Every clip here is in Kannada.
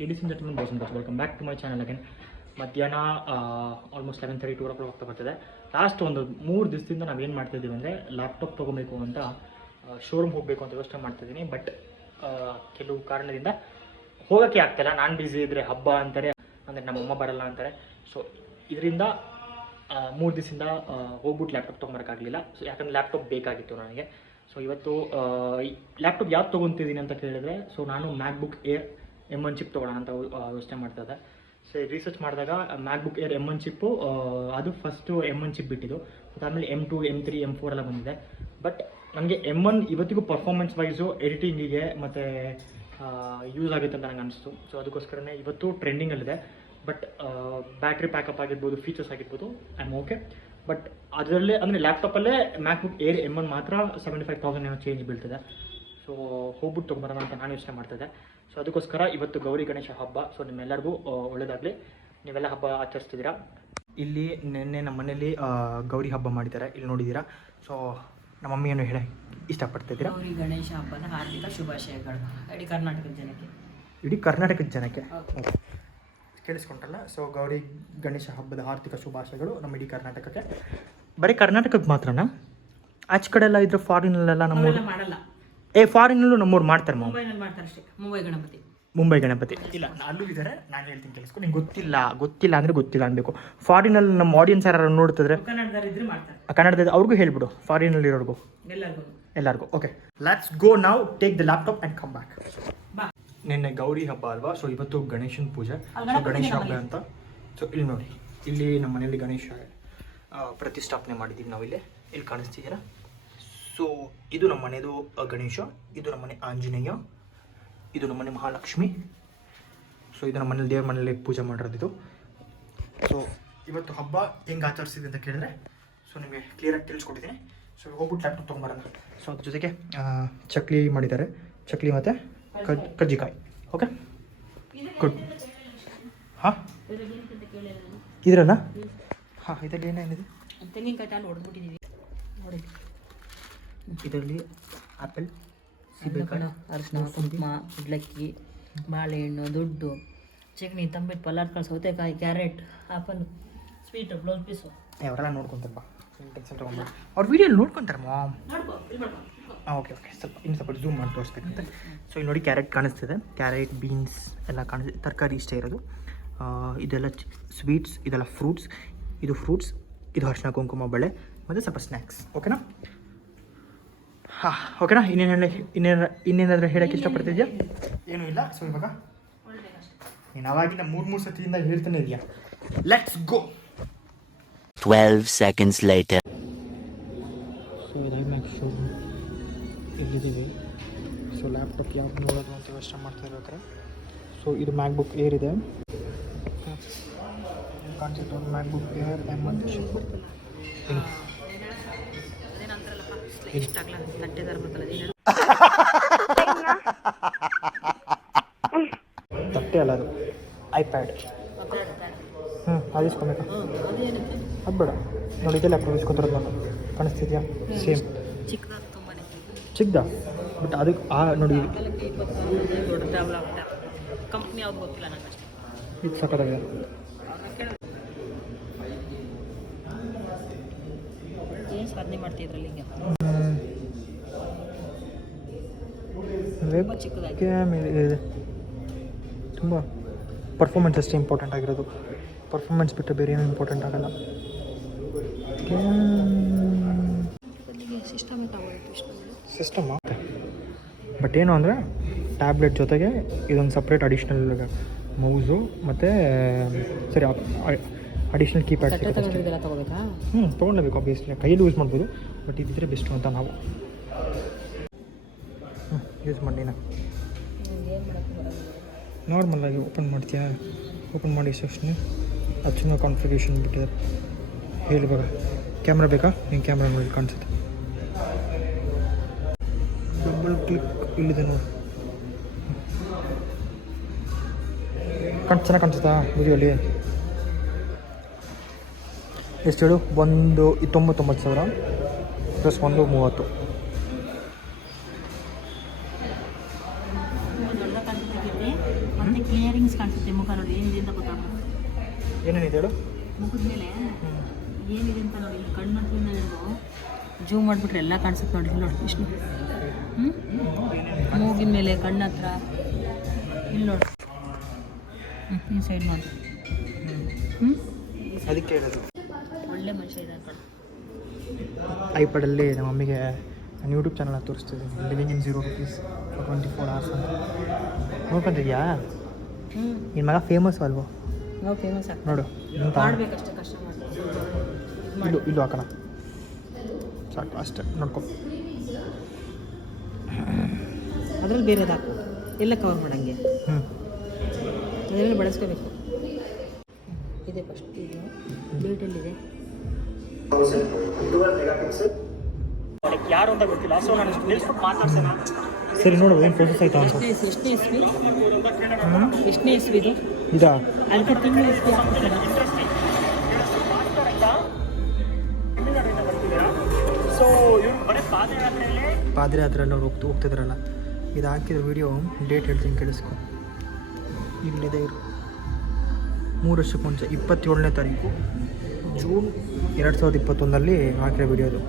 Ladies and gentlemen boys and girls welcome back to my channel again. ಮಧ್ಯಾಹ್ನ ಆಲ್ಮೋಸ್ಟ್ 11:30 2 o'clock ಹೋಗ್ತಾ ಬರ್ತಿದೆ. ಲಾಸ್ಟ್ ಒಂದು 3 ದಿವಸದಿಂದ ನಾವೇನು ಮಾಡ್ತಾಯಿದ್ದೀವಿ ಅಂದರೆ ಲ್ಯಾಪ್ಟಾಪ್ ತೊಗೋಬೇಕು ಅಂತ ಶೋರೂಮ್ ಹೋಗಬೇಕು ಅಂತ ಯೋಚನೆ ಮಾಡ್ತಿದ್ದೀನಿ. ಬಟ್ ಕೆಲವು ಕಾರಣದಿಂದ ಹೋಗೋಕ್ಕೆ ಆಗ್ತಾಯಿಲ್ಲ. ನಾನು ಬ್ಯುಸಿ ಇದ್ದರೆ ಹಬ್ಬ ಅಂತಾರೆ, ಅಂದರೆ ನಮ್ಮಮ್ಮ ಬರಲ್ಲ ಅಂತಾರೆ. ಸೊ ಇದರಿಂದ 3 ದಿವಸದಿಂದ ಹೋಗ್ಬಿಟ್ಟು ಲ್ಯಾಪ್ಟಾಪ್ ತೊಗೊಂಬರೋಕ್ಕಾಗಲಿಲ್ಲ. ಸೊ ಯಾಕಂದರೆ ಲ್ಯಾಪ್ಟಾಪ್ ಬೇಕಾಗಿತ್ತು ನನಗೆ. ಸೊ ಇವತ್ತು ಲ್ಯಾಪ್ಟಾಪ್ ಯಾವ್ದು ತೊಗೊತಿದ್ದೀನಿ ಅಂತ ಕೇಳಿದ್ರೆ, ಸೊ ನಾನು ಮ್ಯಾಕ್ಬುಕ್ ಏರ್ M1 ಚಿಪ್ ತೊಗೊಳ್ಳೋಣ ಅಂತ ಯೋಚನೆ ಮಾಡ್ತಾಯಿದ್ದೆ. ಸೊ ರಿಸರ್ಚ್ ಮಾಡಿದಾಗ ಮ್ಯಾಕ್ಬುಕ್ ಏರ್ M1 ಚಿಪ್ಪು ಅದು ಫಸ್ಟು M1 ಚಿಪ್ ಬಿಟ್ಟಿದ್ದು. ಅದಾದಮೇಲೆ M2 M3 M4 ಎಲ್ಲ ಬಂದಿದೆ. ಬಟ್ ನನಗೆ M1 ಇವತ್ತಿಗೂ ಪರ್ಫಾರ್ಮೆನ್ಸ್ ವೈಸು ಎಡಿಟಿಂಗಿಗೆ ಮತ್ತು ಯೂಸ್ ಆಗುತ್ತೆ ಅಂತ ನನಗೆ ಅನಿಸ್ತು. ಸೊ ಅದಕ್ಕೋಸ್ಕರನೇ ಇವತ್ತು ಟ್ರೆಂಡಿಂಗಲ್ಲಿದೆ. ಬಟ್ ಬ್ಯಾಟ್ರಿ ಪ್ಯಾಕಪ್ ಆಗಿರ್ಬೋದು, ಫೀಚರ್ಸ್ ಆಗಿರ್ಬೋದು, ಐ ಆಮ್ ಓಕೆ. ಬಟ್ ಅದರಲ್ಲೇ ಅಂದರೆ ಲ್ಯಾಪ್ಟಾಪಲ್ಲೇ ಮ್ಯಾಕ್ಬುಕ್ ಏರ್ M1 ಮಾತ್ರ 75,000 ಏನೋ ಚೇಂಜ್ ಬೀಳ್ತಿದೆ. ಸೊ ಹೋಗ್ಬಿಟ್ಟು ತೊಗೊಂಬರೋಣ ಅಂತ ನಾನು ಯೋಚನೆ ಮಾಡ್ತಾಯಿದ್ದೆ. ಸೊ ಅದಕ್ಕೋಸ್ಕರ ಇವತ್ತು ಗೌರಿ ಗಣೇಶ ಹಬ್ಬ. ಸೊ ನಿಮ್ಮೆಲ್ಲರಿಗೂ ಒಳ್ಳೆಯದಾಗಲಿ. ನೀವೆಲ್ಲ ಹಬ್ಬ ಆಚರಿಸ್ತಿದ್ದೀರಾ. ಇಲ್ಲಿ ನಿನ್ನೆ ನಮ್ಮ ಮನೇಲಿ ಗೌರಿ ಹಬ್ಬ ಮಾಡಿದ್ದಾರೆ, ಇಲ್ಲಿ ನೋಡಿದ್ದೀರಾ. ಸೊ ನಮ್ಮ ಮಮ್ಮಿಯನ್ನು ಹೇಳಿ ಇಷ್ಟಪಡ್ತಿದ್ದೀರಾ. ಗೌರಿ ಗಣೇಶ ಹಬ್ಬದ ಹಾರ್ದಿಕ ಶುಭಾಶಯಗಳು ಇಡೀ ಕರ್ನಾಟಕದ ಜನಕ್ಕೆ. ಇಡೀ ಕರ್ನಾಟಕದ ಜನಕ್ಕೆ ಕೇಳಿಸ್ಕೊಂಡ್ರಲ್ಲ. ಸೊ ಗೌರಿ ಗಣೇಶ ಹಬ್ಬದ ಆರ್ಥಿಕ ಶುಭಾಶಯಗಳು ನಮ್ಮ ಇಡೀ ಕರ್ನಾಟಕಕ್ಕೆ. ಬರೀ ಕರ್ನಾಟಕಕ್ಕೆ ಮಾತ್ರನಾ? ಆಚೆ ಕಡೆ ಎಲ್ಲ ಇದ್ರೆ ಫಾರಿನಲ್ಲೆಲ್ಲ ನಮ್ಮೂರು ಮಾಡಲ್ಲ. ಫಾರಿನಲ್ಲೂ ನಮ್ಮೂರು ಮಾಡ್ತಾರೆ. ಮುಂಬೈನಲ್ಲಿ ಮಾಡ್ತಾರೆ ಅಷ್ಟೇ. ಮುಂಬೈ ಗಣಪತಿ ಇಲ್ಲ, ಅಲ್ಲೂ ಇದ್ದಾರೆ. ನಾನು ಹೇಳ್ತೀನಿ ಕೇಳಿಸ್ಕೊಂಡು. ನಿಂಗೆ ಗೊತ್ತಿಲ್ಲ ಅಂದರೆ ಗೊತ್ತಿಲ್ಲ ಅನ್ಬೇಕು. ಫಾರಿನಲ್ಲಿ ನಮ್ಮ ಆಡಿಯನ್ಸ್ ಯಾರು ನೋಡ್ತಿದ್ರೆ ಕನ್ನಡದಲ್ಲಿ ಅವ್ರಿಗೂ ಹೇಳ್ಬಿಡು, ಫಾರಿನಲ್ಲಿ ಇರೋರ್ಗೂ ಎಲ್ಲರಿಗೂ. Okay, let's go now, take the laptop and come back. ನಿನ್ನೆ ಗೌರಿ ಹಬ್ಬ ಅಲ್ವಾ? ಸೊ ಇವತ್ತು ಗಣೇಶನ ಪೂಜೆ, ಗಣೇಶ ಹಬ್ಬ ಅಂತ. ಸೊ ಇಲ್ಲಿ ನೋಡಿ, ಇಲ್ಲಿ ನಮ್ಮ ಮನೆಯಲ್ಲಿ ಗಣೇಶ ಪ್ರತಿಷ್ಠಾಪನೆ ಮಾಡಿದ್ದೀವಿ ನಾವು. ಇಲ್ಲಿ ಕಾಣಿಸ್ತಿದ್ದೀರಾ? ಸೊ ಇದು ನಮ್ಮ ಮನೆಯದು ಗಣೇಶ, ಇದು ನಮ್ಮ ಮನೆ ಆಂಜನೇಯ, ಇದು ನಮ್ಮ ಮನೆ ಮಹಾಲಕ್ಷ್ಮಿ. ಸೊ ಇದು ನಮ್ಮ ಮನೇಲಿ ದೇವ್ರ ಮನೇಲಿ ಪೂಜೆ ಮಾಡಿರೋದು. ಸೊ ಇವತ್ತು ಹಬ್ಬ ಹೆಂಗೆ ಆಚರಿಸಿದೆ ಅಂತ ಕೇಳಿದ್ರೆ, ಸೊ ನಿಮಗೆ ಕ್ಲಿಯರಾಗಿ ತಿಳಿಸ್ಕೊಟ್ಟಿದ್ದೀನಿ. ಸೊ ಹೋಗ್ಬಿಟ್ಟು ಲ್ಯಾಪ್ಟಾಪ್ ತೊಗೊಂಬರೋಣ. ಸೊ ಅದ್ರ ಜೊತೆಗೆ ಚಕ್ಲಿ ಮಾಡಿದ್ದಾರೆ, ಚಕ್ಲಿ ಮತ್ತು ಕಜ್ಜಿಕಾಯಿ. Okay, good. ಹಾಂ, ಇದ್ರಲ್ಲ? ಹಾಂ, ಇದರಲ್ಲಿ ಏನೇನಿದೆ? ತೆಂಗಿನಕಾಯಿ ನೋಡ್ಬಿಟ್ಟಿದ್ದೀವಿ ನೋಡಿ. ಇದರಲ್ಲಿ ಆ್ಯಪಲ್, ಸೀಬೆಕಾಯಿ, ಅರಿಶಿನ, ಕುಂಕುಮ, ಕುಡ್ಲಕ್ಕಿ, ಬಾಳೆಹಣ್ಣು, ದುಡ್ಡು, ಚಟ್ನಿ, ತಂಬಿಟ್ಟು, ಪಲ್ಲಾರ್ಕಾಳು, ಸೌತೆಕಾಯಿ, carrot, apple, sweet, blouse piece. ಅವರೆಲ್ಲ ನೋಡ್ಕೊತಾರಪ್ಪ. ಅವ್ರ ವೀಡಿಯೋ ನೋಡ್ಕೊತಾರೆ ಮಾಮ್. ಓಕೆ, ಸ್ವಲ್ಪ ಝೂಮ್ ಮಾಡಿ ತೋರಿಸ್ಬೇಕಂತೆ. ಸೊ ಇಲ್ಲಿ ನೋಡಿ, ಕ್ಯಾರೆಟ್ ಕಾಣಿಸ್ತಿದೆ. ಕ್ಯಾರೆಟ್, ಬೀನ್ಸ್ ಎಲ್ಲ ಕಾಣಿಸ್ತಿದೆ. ತರಕಾರಿ ಇಷ್ಟೇ ಇರೋದು. ಇದೆಲ್ಲ ಸ್ವೀಟ್ಸ್, ಇದೆಲ್ಲ ಫ್ರೂಟ್ಸ್. ಇದು ಫ್ರೂಟ್ಸ್, ಇದು ಅರಿಶಿನ, ಕುಂಕುಮ, ಬಳೆ ಮತ್ತು ಸ್ವಲ್ಪ ಸ್ನ್ಯಾಕ್ಸ್. ಓಕೆನಾ? ಹಾಂ, ಓಕೆನಾ? ಇನ್ನೇನಾದರೂ ಹೇಳೋಕ್ಕೆ ಇಷ್ಟಪಡ್ತಿದ್ಯಾ? ಏನೂ ಇಲ್ಲ. ಸೊ ಇವಾಗ ನೀನು ಅವಾಗಿನ 3 ಸತಿಯಿಂದ ಹೇಳ್ತಾನೆ ಇದೆಯಾ. Let's go. 12 seconds later. So IMAX show ಇಲ್ಲಿದ್ದೀವಿ. ಸೊ ಲ್ಯಾಪ್ಟಾಪ್ ಯಾವ್ದು ನೋಡೋದು ಅಂತ ಯೋಚನೆ ಮಾಡ್ತಾ ಇರೋ. ಸೊ ಇದು ಮ್ಯಾಕ್ಬುಕ್ ಏರ್ ಇದೆ. ಕಾನ್ಸೆಪ್ಟ್ ಒಂದು ಮ್ಯಾಕ್ಬುಕ್ ಏರ್ M1 ಚಿಪ್. ತಟ್ಟೆ ಅಲ್ಲ, ಅದು ಐಪ್ಯಾಡ್. ಅದು ಇಸ್ಕೊಬೇಕಾ? ಅದು ಬೇಡ ನೋಡಿ, ಇದೆ ಲ್ಯಾಪ್ಟಾಪ್ ಇಸ್ಕೊತಿರೋದು ನಾನು. ಕಾಣಿಸ್ತಿದ್ಯಾ? ಸೇಮ್ ಚಿಕ್ಕದ. ಬಟ್ ಅದಕ್ಕೆ ನೋಡಿ, ಕಂಪ್ನಿ ಯಾವ್ದು ಗೊತ್ತಿಲ್ಲ ನನಗೆ. ಇದು ಸಕ್ಕತ್ತಾಗಿದೆ. ಏನು ಸಾಧನೆ ಮಾಡ್ತಿದ್ರಲ್ಲಿ ಈಗ? ಇದೆ ತುಂಬ. ಪರ್ಫಾರ್ಮೆನ್ಸ್ ಅಷ್ಟೇ ಇಂಪಾರ್ಟೆಂಟ್ ಆಗಿರೋದು. ಪರ್ಫಾರ್ಮೆನ್ಸ್ ಬಿಟ್ಟರೆ ಬೇರೆ ಏನೂ ಇಂಪಾರ್ಟೆಂಟ್ ಆಗಲ್ಲ. ಸಿಸ್ಟಮ್ ಬಟ್ ಏನು ಅಂದರೆ ಟ್ಯಾಬ್ಲೆಟ್ ಜೊತೆಗೆ ಇದೊಂದು ಸಪ್ರೇಟ್ ಅಡಿಷ್ನಲ್ ಮೌಸು ಮತ್ತು ಸರಿ ಅಡಿಷ್ನಲ್ ಕೀಪ್ಯಾಡ್ ತೊಗೊಳ್ಬೇಕು. ಆಬ್ವಿಯಸ್ಲಿ ಕೈಯಲ್ಲಿ ಯೂಸ್ ಮಾಡ್ಬೋದು, ಬಟ್ ಇದಿದ್ರೆ ಬೆಸ್ಟು ಅಂತ ನಾವು ಯೂಸ್ ಮಾಡಿ. ನಾರ್ಮಲಾಗಿ ಓಪನ್ ಮಾಡ್ತೀಯಾ? ಓಪನ್ ಮಾಡಿ ಸೆಕ್ಷನ್ ಅಚ್ಚುನ ಕಾನ್ಫಿಗರೇಷನ್ ಬಿಟ್ಟಿದ್ದಾರೆ. ಹೇಳಿವಾಗ ಕ್ಯಾಮ್ರಾ ಬೇಕಾ? ನಿಮ್ಮ ಕ್ಯಾಮ್ರಾ ನೋಡಿ ಕಾಣಿಸುತ್ತೆ. ಡಬಲ್ ಕ್ಲಿಕ್ ಇಲ್ಲಿದೆ ನೋಡಿ. ಚೆನ್ನಾಗಿ ಕಾಣಿಸುತ್ತಾ ವಿಡಿಯೋಲಿ? ಎಷ್ಟು ಹೇಳು? 99,000 ಪ್ಲಸ್ 130. ಕ್ಲಿಯರಿಂಗ್ ಸೈನ್ಸ್ ಕಾಣಿಸುತ್ತೆ ಮುಖ ನೋಡಿ ಏನಿದೆ ಅಂತ ಗೊತ್ತಾಗ್ತದೆ. ಏನೇನಿದೆ ಹೇಳು. ಮುಖದ ಮೇಲೆ ಏನಿದೆ ಅಂತ ನೋಡಿ, ಇಲ್ಲಿ ಕಣ್ಣು ಹತ್ರದಿಂದ ಹಿಡಿದು ಜೂಮ್ ಮಾಡಿಬಿಟ್ರೆ ಎಲ್ಲ ಕಾಣಿಸುತ್ತೆ ನೋಡಿ. ಇಲ್ಲಿ ನೋಡಿ ವಿಷ್ಣು, ಮೂಗಿನ ಮೇಲೆ ಕಣ್ಣ ಹತ್ರ ಇಲ್ಲಿ ನೋಡಿ, ಈ ಸೈಡ್ ನೋಡಿ. ಅದಕ್ಕೆ ಹೇಳೋದು ಒಳ್ಳೆ ಮನುಷ್ಯ ಇದೆ ಕಣ. ಐಪ್ಯಾಡಲ್ಲಿ ನಮ್ಮ ಮಮ್ಮಿಗೆ ನಾನು ಯೂಟ್ಯೂಬ್ ಚಾನಲ್ ತೋರಿಸ್ತಿದ್ದೀನಿ, living in 0 rupees for 24 hours ಅಂತ. ನೋಡ್ಕೊಂತಿದ್ಯಾ? ನಿನ್ನ ಮಗ ಫೇಮಸ್ ಅಲ್ವೋ? ನಾವು ಫೇಮಸ್ ಆಗ್ತದೆ ನೋಡು ಮಾಡಬೇಕಷ್ಟೇ, ಕಷ್ಟ ಮಾಡಿ. ಇಲ್ಲೂ ಹಾಕೋಣ ಸಾಕು ಅಷ್ಟೇ, ನೋಡ್ಕೊ. ಅದ್ರಲ್ಲಿ ಬೇರೆದು ಹಾಕು, ಎಲ್ಲ ಕವರ್ ಮಾಡಂಗೆ ಅದೆಲ್ಲ ಬಳಸ್ಕೋಬೇಕು. ಇದೆ ಫಸ್ಟ್, ಇದು ಡೇಟಲ್ಲಿದೆ. ಯಾರು ಅಂತ ಗೊತ್ತಿಲ್ಲ, ಸೊ ನಾನು ನಿಲ್ಸ್ಬಿಟ್ಟು ಮಾತಾಡ್ಸೋಣ. ಸರಿ ನೋಡು ಏನು ಪ್ರೋಸೆಸ್ ಆಯ್ತಾ ಅಂತ. ಎಷ್ಟನೇ ಇಸ್ವಿ ಇದು? ಇದಾ ಅದಕ್ಕೆ ತಿಂಗಳು ಇಸ್ವಿ ಹಾಕ್ತಾರೆ. ಸೊ ಇವ್ರು ಬರೀ ಪಾದಯಾತ್ರೆಯಲ್ಲಿ ಅವ್ರು ಹೋಗ್ತಿದ್ರಲ್ಲ, ಇದು ಹಾಕಿದ ವಿಡಿಯೋ ಡೇಟ್ ಹೇಳ್ತೀನಿ ಕೇಳಿಸ್ಕೊ. ಇಲ್ಲಿದೆ ಇರು, 3 ವರ್ಷಕ್ಕೆ ಮುಂಚೆ 27ನೇ ತಾರೀಕು ಜೂನ್ 2021 ಹಾಕಿರೋ ವಿಡಿಯೋ ಅದು.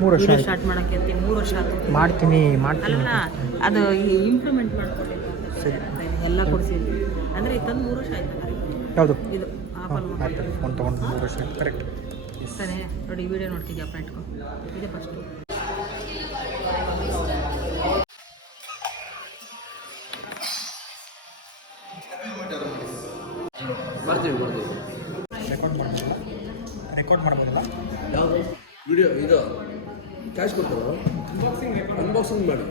3 ವರ್ಷ ಸ್ಟಾರ್ಟ್ ಮಾಡೋಕ್ಕೆ ಅಂತ 3 ವರ್ಷ ಆಯ್ತು. ಮಾಡ್ತೀನಿ ಅಲ್ಲ, ಅದು ಇಂಪ್ರೂವ್ಮೆಂಟ್ ಮಾಡ್ಕೊಳ್ಳಿ ಸರಿ ಎಲ್ಲ ಕೊಡಿಸಿದ್ವಿ ಅಂದರೆ ಇದು ತಂದು 3 ವರ್ಷ ಆಯ್ತು. ಯಾವುದು? ಇದು ಆಪಲ್ ಆಯ್ತು, ಫೋನ್ ತೊಗೊಂಡು 3 ವರ್ಷ ಕರೆಕ್ಟ್. ಸರಿ ನೋಡಿ, ಈ ವಿಡಿಯೋ ನೋಡ್ತೀವಿ ಅಪ್ಪ ಇಟ್ಕೊ. ಇದೆ ಫಸ್ಟ್. ರೆಕಾರ್ಡ್ ಮಾಡ್ಬೋದಲ್ಲ? ಯಾವುದು ವಿಡಿಯೋ? ಇದು ಕ್ಯಾಶ್ ಕೊಡ್ತಾರೋ ಅನ್ಬಾಕ್ಸಿಂಗ್ ಮಾಡಿ.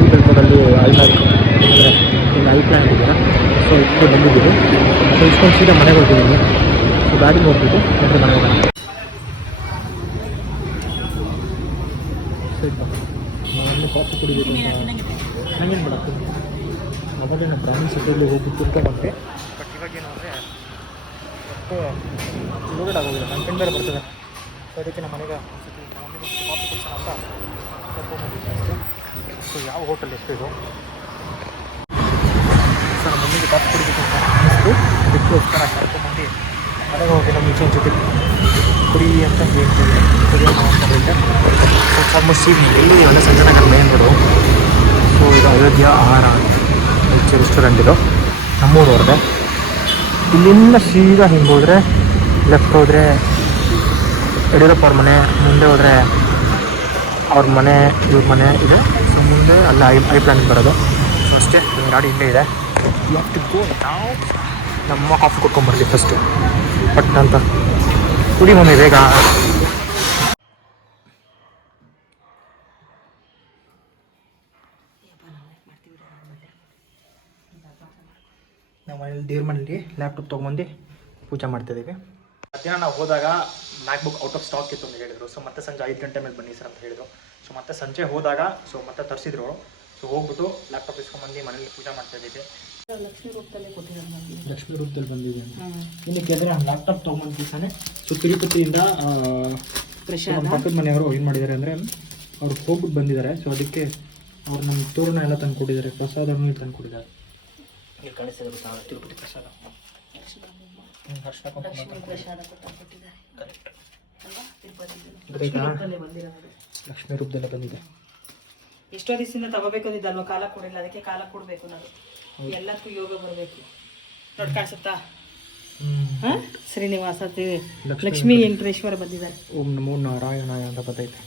ಈ ಬೆಳ್ಕೋದಲ್ಲಿ ಐ ಪ್ಲ್ಯಾನ್ ಇದೆಯಾ, ಸೊ ಇಷ್ಟು ಬಂದಿದ್ದೀವಿ. ಸೊ ಇಸ್ಕೊಂಡು ಸೀದಾ ಮನೆಗೆ ಹೋಗ್ತಿದ್ದೀನಿ. ಸೊ ಗಾಡಿಗೆ ಹೋಗ್ಬಿಟ್ಟು ಮತ್ತೆ ಮನೆಗೆ ಹೋಗೋಣ. ನಾನು ಕಾಫಿ ಕುಡಿಬೇಕು ಅಂತ ನನಗೇನು ಮಾಡಕ್ಕೆ ಮೊದಲೇ ನಾನು ಬ್ರಾಹ್ಮಣ ಸಿಟಿಯಲ್ಲಿ ಹೋಗ್ಬಿಟ್ಟು ತಿಳ್ಕೊಂಡ್ಬಂದೆ. ಬಟ್ ಇವಾಗೇನು ಅಂದರೆ ಒಟ್ಟು ಲೋಡೆಡ್ ಆಗೋಗಿಲ್ಲ, ನನ್ನ ಫ್ರೆಂಡ್ ಬೇರೆ ಬರ್ತದೆ. ಸೊ ಅದಕ್ಕೆ ನಮ್ಮ ಮನೆಗೆ ಒಂದ್ಸತಿ ನಮ್ಮ ಮಮ್ಮಿಗೆ ಒಂದು ಕಾಫಿ ಕೊಡ್ಸೋಣ ಅಂತ ಕರ್ಕೊಂಡ್ಬಂದಿದ್ದೆ ಅಷ್ಟೇ. ಸೊ ಯಾವ ಹೋಟೆಲ್ ಎಷ್ಟು ಇದು? ಸೊ ನಮ್ಮ ಮಮ್ಮಿಗೆ ಕಾಫಿ ಕುಡಿಬೇಕು ಅಂತ ಅನ್ನಿಸ್ತು, ಅದಕ್ಕೋಸ್ಕರ ಕರ್ಕೊಂಡ್ಬಂದು ಮನೆಗೆ ಹೋಗಿ ನಮ್ಮ ಮುಂಚೆ ಜೊತೆ ಕುಡಿ ಅಂತ ಹೇಳ್ತಿದ್ದೆ. ಕುಡಿಯೋಣ ಅಂತ ಹೇಳಿದ್ದೆ. ಸೊ ಆಲ್ಮೋಸ್ಟ್ ಈವ್ನಿಂಗ್ ಎಲ್ಲಿ ಒಳ್ಳೆ ಸಂಜೆನಾಗ ಮೇನ್ ರೋಡು. ಸೊ ಇದು ಅಯೋಧ್ಯ ಆಹಾರ ರುಚಿ ರೆಸ್ಟೋರೆಂಟ್ ಇದು, ನಮ್ಮೂರು ಹೊರದೆ. ಇಲ್ಲಿಂದ ಸೀದಾ ಹಿಂಗೆ ಹೋದರೆ ಲೆಫ್ಟ್ ಹೋದರೆ ಯಡಿಯೂರಪ್ಪ ಅವ್ರ ಮನೆ, ಮುಂದೆ ಹೋದರೆ ಅವ್ರ ಮನೆ, ಇವ್ರ ಮನೆ ಇದೆ. ಸೊ ಮುಂದೆ ಅಲ್ಲಿ ಐ ಪ್ಲಾನಿಗೆ ಬರೋದು. ಸೊ ಅಷ್ಟೇ, ಗಾಡಿ ಇಲ್ಲೇ ಇದೆ. ನಾವು ನಮ್ಮ ಕಾಫಿ ಕೊಟ್ಕೊಂಡ್ಬರ್ಲಿ ಫಸ್ಟು ಪಟ್ ಅಂತ. ಕುಡಿ ಮಮ್ಮಿ ಬೇಗ. ನಾವು ಮನೇಲಿ ದೇವ್ರ ಮನೇಲಿ ಲ್ಯಾಪ್ಟಾಪ್ ತೊಗೊಂಬಂದು ಪೂಜೆ ಮಾಡ್ತಾಯಿದ್ದೀವಿ. ಮಧ್ಯಾಹ್ನ ನಾವು ಹೋದಾಗ ಮ್ಯಾಕ್ಬುಕ್ ಔಟ್ ಆಫ್ ಸ್ಟಾಕ್ ಇತ್ತು ಅಂತ ಹೇಳಿದರು. ಸೊ ಮತ್ತೆ ಸಂಜೆ 5 ಗಂಟೆ ಮೇಲೆ ಬನ್ನಿ ಸರ್ ಅಂತ ಹೇಳಿದರು. ಸೊ ಮತ್ತೆ ಸಂಜೆ ಹೋದಾಗ ಸೊ ಮತ್ತೆ ತರಿಸಿದ್ರು. ಸೊ ಹೋಗ್ಬಿಟ್ಟು ಲ್ಯಾಪ್ಟಾಪ್ ಇಸ್ಕೊಂಡ್ಬಂದು ಮನೇಲಿ ಪೂಜೆ ಮಾಡ್ತಾಯಿದ್ದೀವಿ. ಲಕ್ಷ್ಮೀ ರೂಪದಲ್ಲಿ ಕೊಟ್ಟಿರೋದು. ಲಕ್ಷ್ಮೀ ರೂಪದಲ್ಲಿ ಬಂದಿದೆ. ಇನ್ನಕ್ಕೆ ಅಂದರೆ ನಾನು ಲ್ಯಾಪ್ಟಾಪ್ ತೊಗೊಂಬಂದಿದ್ದಾನೆ. ಸೊ ತಿರುಪತಿಯಿಂದ ನಮ್ಮ ಪಕ್ಕದ ಮನೆಯವರು ಏನು ಮಾಡಿದ್ದಾರೆ ಅಂದರೆ ಅವ್ರು ಹೋಗ್ಬಿಟ್ಟು ಬಂದಿದ್ದಾರೆ. ಸೊ ಅದಕ್ಕೆ ಅವ್ರು ನಮ್ಮ ತೋರಣ ಎಲ್ಲ ತಂದು ಕೊಟ್ಟಿದ್ದಾರೆ, ಪ್ರಸಾದವನ್ನು ತಂದು ಕೊಟ್ಟಿದ್ದಾರೆ. ಇಲ್ಲಿ ಕಳಿಸಿದ್ರು ತಿರುಪತಿ ಪ್ರಸಾದ. ಲಕ್ಷ್ಮೀ ರೂಪದಲ್ಲೇ ಬಂದಿದೆ. ಎಷ್ಟೋ ದಿವಸದಿಂದ ತಗೋಬೇಕಂದಿದ್ದಲ್ವ, ಕಾಲ ಕೊಡಿಲ್ಲ, ಅದಕ್ಕೆ ಕಾಲ ಕೊಡಬೇಕು. ನಾವು ಎಲ್ಲಕ್ಕೂ ಯೋಗ ಬರಬೇಕು. ನೋಡಿ ಕಾಣಿಸುತ್ತಾ? ಶ್ರೀನಿವಾಸ ಲಕ್ಷ್ಮೀ ವೆಂಕಟೇಶ್ವರ ಬಂದಿದ್ದಾರೆ. ಓಂ ನಮೋ ನಾರಾಯಣಾಯ ಅಂತ ಬರ್ತೈತೆ.